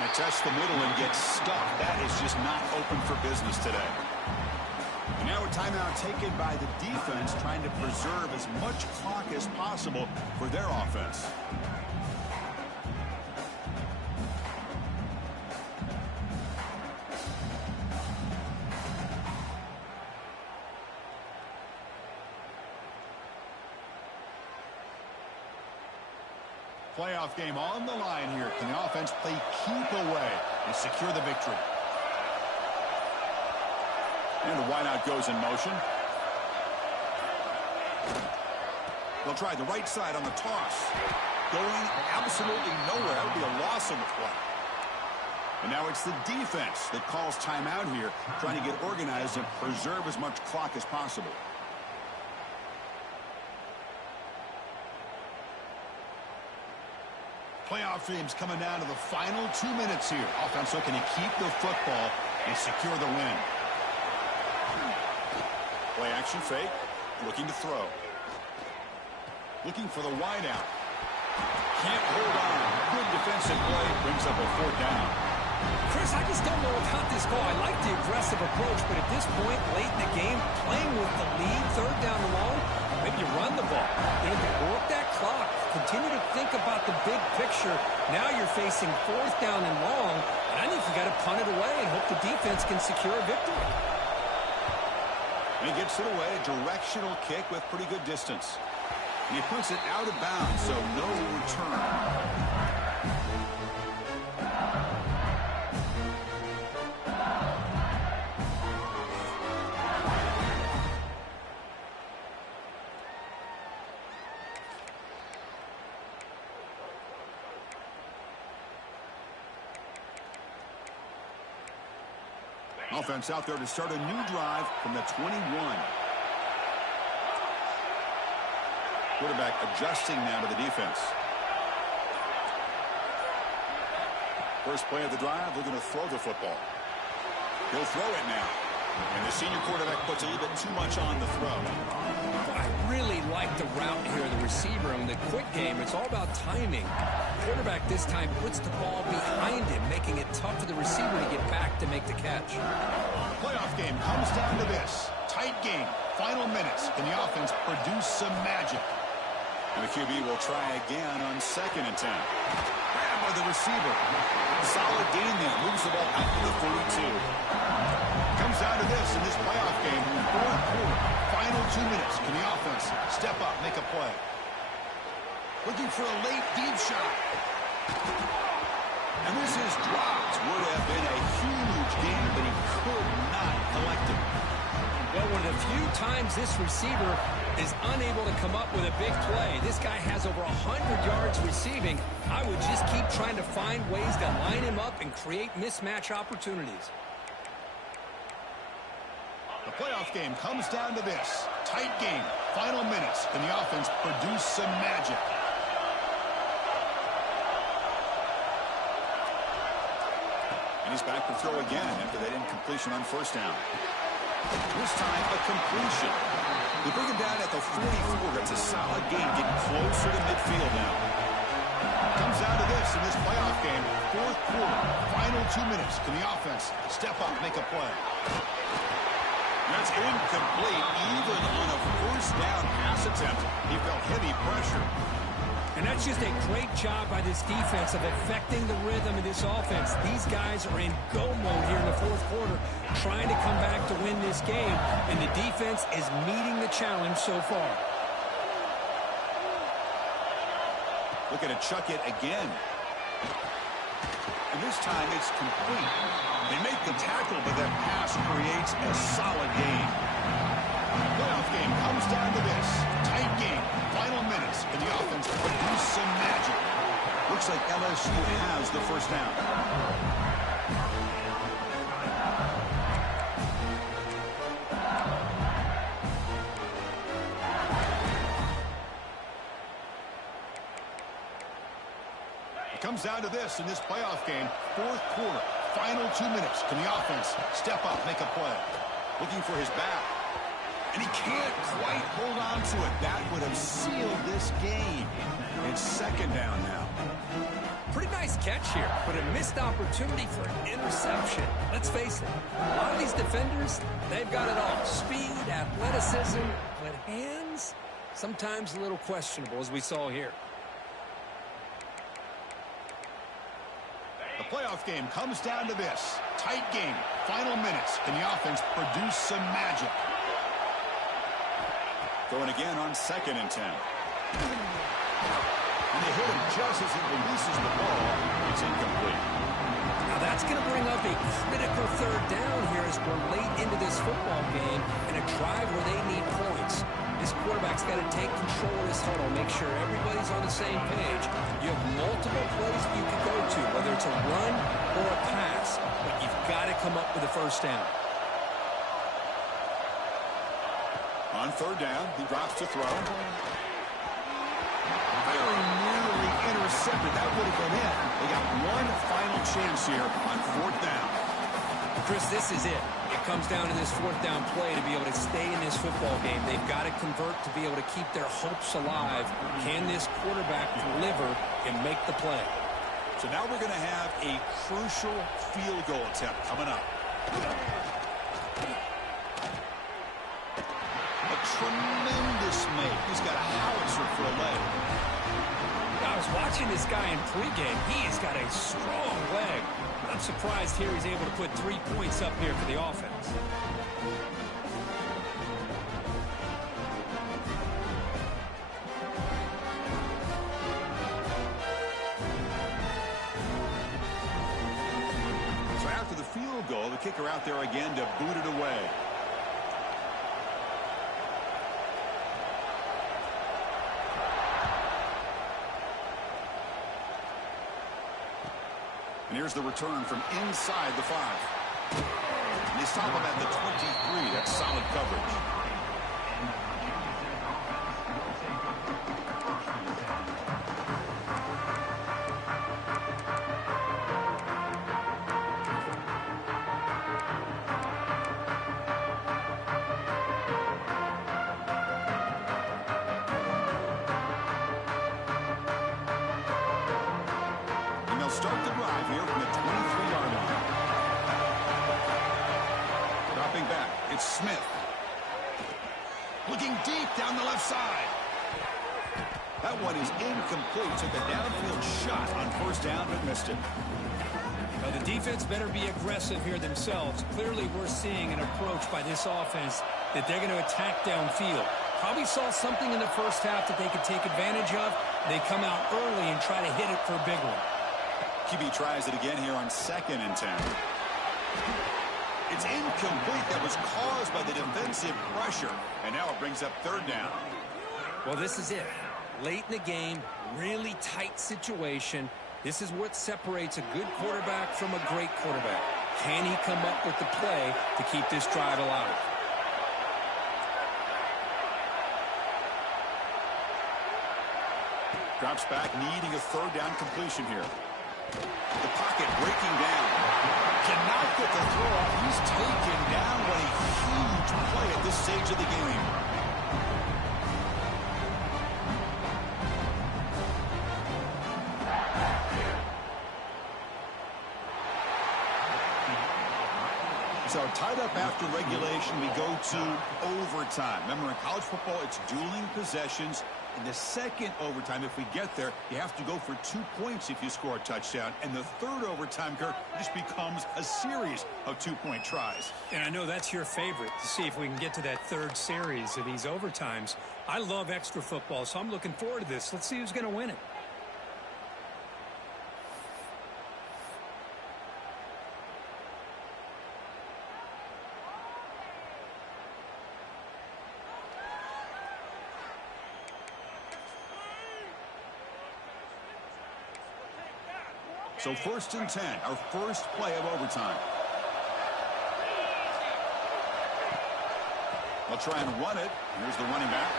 Now test the middle and get stuck. That is just not open for business today. And now a timeout taken by the defense, trying to preserve as much clock as possible for their offense. Playoff game on the line here. Can the offense play keep away and secure the victory? And the wideout goes in motion. They'll try the right side on the toss. Going absolutely nowhere. That would be a loss on the play. And now it's the defense that calls timeout here, trying to get organized and preserve as much clock as possible. Playoff dreams coming down to the final 2 minutes here. Offense looking to keep the football and secure the win. Play action fake. Looking to throw. Looking for the wideout. Can't hold on. Good defensive play. Brings up a 4th down. Chris, I just don't know about this call. I like the aggressive approach, but at this point, late in the game, playing with the lead, 3rd down and long, maybe you run the ball. You know, work that clock. Continue to think about the big picture. Now you're facing 4th down and long, and I think you got to punt it away and hope the defense can secure a victory. And he gets it away, a directional kick with pretty good distance. And he puts it out of bounds, so no return. Offense out there to start a new drive from the 21. Quarterback adjusting now to the defense. First play of the drive, they're going to throw the football. He'll throw it now. And the senior quarterback puts a little bit too much on the throw. I really like the route here, the receiver. In the quick game, it's all about timing. Quarterback this time puts the ball behind him, making it tough for the receiver to get back to make the catch. Playoff game comes down to this. Tight game. Final minutes. Can the offense produce some magic? And the QB will try again on 2nd and 10. Grab by the receiver. Solid gain there. Moves the ball out to the 42. Comes down to this in this playoff game. 4th quarter. Final 2 minutes. Can the offense step up, make a play? Looking for a late deep shot. And this is dropped. Would have been a huge game, but he could not collect it. Well, one of the few times this receiver is unable to come up with a big play. This guy has over 100 yards receiving. I would just keep trying to find ways to line him up and create mismatch opportunities. The playoff game comes down to this. Tight game. Final minutes. Can the offense produce some magic? And he's back to throw again after that incompletion on first down. This time, a completion. They bring him down at the 44. That's a solid gain, getting closer to midfield now. Comes down to this in this playoff game. Fourth quarter, final 2 minutes. Can the offense step up, make a play? That's incomplete, even on a first down pass attempt. He felt heavy pressure. And that's just a great job by this defense of affecting the rhythm of this offense. These guys are in go mode here in the fourth quarter, trying to come back to win this game, and the defense is meeting the challenge so far. Looking to chuck it again. And this time it's complete. They make the tackle, but that pass creates a solid gain. Playoff game comes down to this. Tight game. Final minutes. And the offense produce some magic. Looks like LSU has the first down. It comes down to this in this playoff game. Fourth quarter. Final 2 minutes. Can the offense step up, make a play? Looking for his back. And he can't quite hold on to it. That would have sealed this game. It's second down now. Pretty nice catch here, but a missed opportunity for an interception. Let's face it, a lot of these defenders, they've got it all. Speed, athleticism, but hands, sometimes a little questionable, as we saw here. The playoff game comes down to this. Tight game. Final minutes. Can the offense produce some magic? Going again on 2nd and 10. And they hit him just as he releases the ball. It's incomplete. Now that's going to bring up a critical third down here as we're late into this football game and a drive where they need points. This quarterback's got to take control of this huddle, make sure everybody's on the same page. You have multiple plays you can go to, whether it's a run or a pass, but you've got to come up with a first down. On third down, he drops to throw. Very nearly intercepted. That would have been it. They got one final chance here on fourth down. Chris, this is it. It comes down to this fourth down play to be able to stay in this football game. They've got to convert to be able to keep their hopes alive. Can this quarterback deliver and make the play? So now we're going to have a crucial field goal attempt coming up. Tremendous make. He's got a howitzer for a leg. I was watching this guy in pregame. He has got a strong leg. I'm surprised here he's able to put 3 points up here for the offense. So after the field goal, the kicker out there again to boot it away. And here's the return from inside the 5. And they stop him at the 23. That's solid coverage. Start the drive here from the 23-yard line. Dropping back, it's Smith. Looking deep down the left side. That one is incomplete. Took a downfield shot on first down, but missed it. Well, the defense better be aggressive here themselves. Clearly, we're seeing an approach by this offense that they're going to attack downfield. Probably saw something in the first half that they could take advantage of. They come out early and try to hit it for a big one. QB tries it again here on 2nd and 10. It's incomplete. That was caused by the defensive pressure. And now it brings up third down. Well, this is it. Late in the game, really tight situation. This is what separates a good quarterback from a great quarterback. Can he come up with the play to keep this drive alive? Drops back, needing a third down completion here. The pocket breaking down. Cannot get the throw off. He's taken down. What a huge play at this stage of the game. So tied up after regulation, we go to overtime. Remember, in college football, it's dueling possessions. In the second overtime, if we get there, you have to go for 2 points if you score a touchdown. And the third overtime, Kirk, just becomes a series of 2-point tries. And I know that's your favorite, to see if we can get to that third series of these overtimes. I love extra football, so I'm looking forward to this. Let's see who's going to win it. So 1st and 10, our first play of overtime. They'll try and run it. Here's the running back.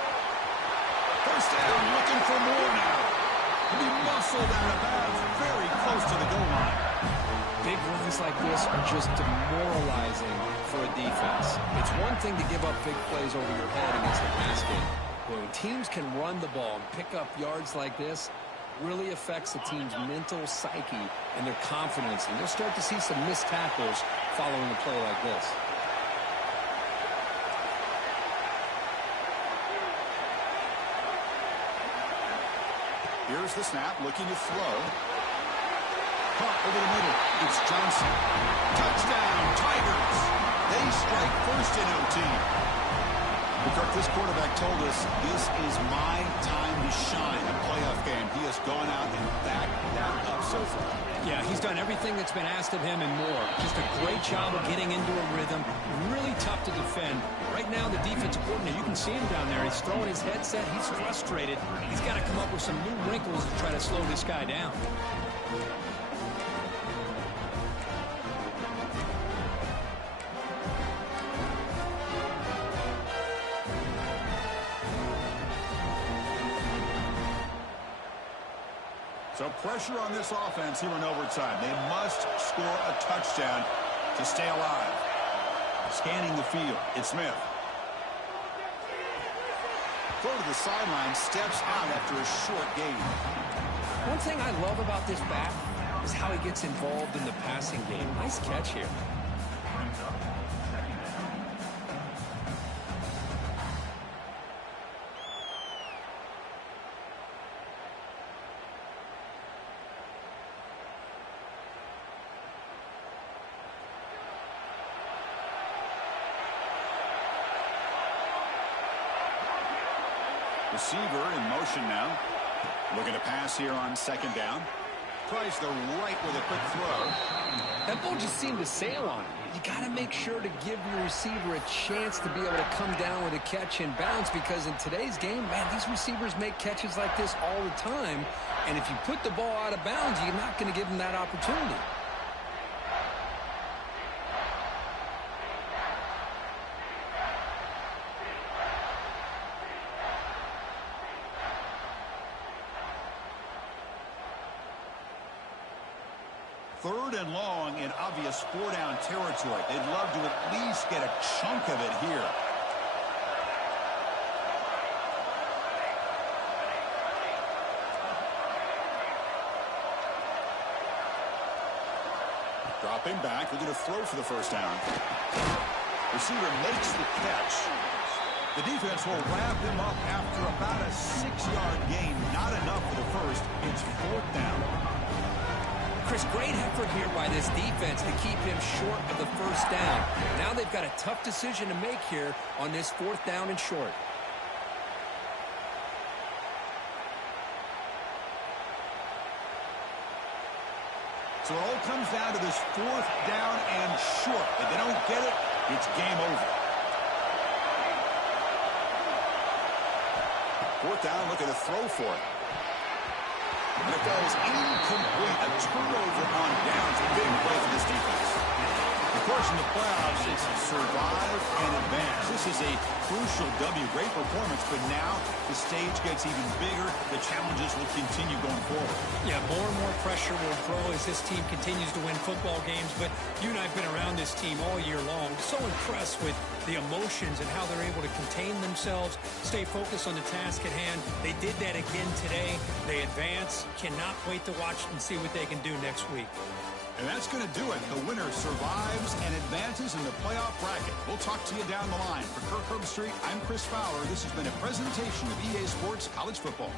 First down, looking for more now. He'll be muscled out of bounds, very close to the goal line. Big runs like this are just demoralizing for a defense. It's one thing to give up big plays over your head against the pass game. But when teams can run the ball and pick up yards like this, really affects the team's mental psyche and their confidence. And you'll start to see some missed tackles following a play like this. Here's the snap, looking to throw. Caught over the middle. It's Johnson. Touchdown, Tigers. They strike first in OT. Kirk, this quarterback told us this is my time to shine. A playoff game. He has gone out and backed that up so far. Yeah, he's done everything that's been asked of him and more. Just a great job of getting into a rhythm. Really tough to defend. Right now, the defensive coordinator, you can see him down there. He's throwing his headset. He's frustrated. He's got to come up with some new wrinkles to try to slow this guy down. So pressure on this offense here in overtime. They must score a touchdown to stay alive. Scanning the field, it's Smith. Throw to the sideline, steps out after a short gain. One thing I love about this back is how he gets involved in the passing game. Nice catch here. Receiver in motion now. Looking to pass here on 2nd down. Tries the right with a quick throw. That ball just seemed to sail on him. You got to make sure to give your receiver a chance to be able to come down with a catch and bounce, because in today's game, man, these receivers make catches like this all the time. And if you put the ball out of bounds, you're not going to give them that opportunity. Third and long in obvious 4-down territory. They'd love to at least get a chunk of it here. Dropping back, looking to throw for the first down. Receiver makes the catch. The defense will wrap him up after about a 6-yard gain. Not enough for the first. It's 4th down. Chris, great effort here by this defense to keep him short of the first down. Now they've got a tough decision to make here on this 4th down and short. So it all comes down to this 4th down and short. If they don't get it, it's game over. 4th down, looking to throw for it. And it goes incomplete. A turnover on downs. A big play for this defense. Of course, in the playoffs, it's survive and advance. This is a crucial W. Great performance, but now the stage gets even bigger. The challenges will continue going forward. Yeah, more and more pressure will grow as this team continues to win football games. But you and I have been around this team all year long. So impressed with the emotions and how they're able to contain themselves, stay focused on the task at hand. They did that again today. They advance. Cannot wait to watch and see what they can do next week. And that's going to do it. The winner survives and advances in the playoff bracket. We'll talk to you down the line. For Kirk Herbstreit, I'm Chris Fowler. This has been a presentation of EA Sports College Football.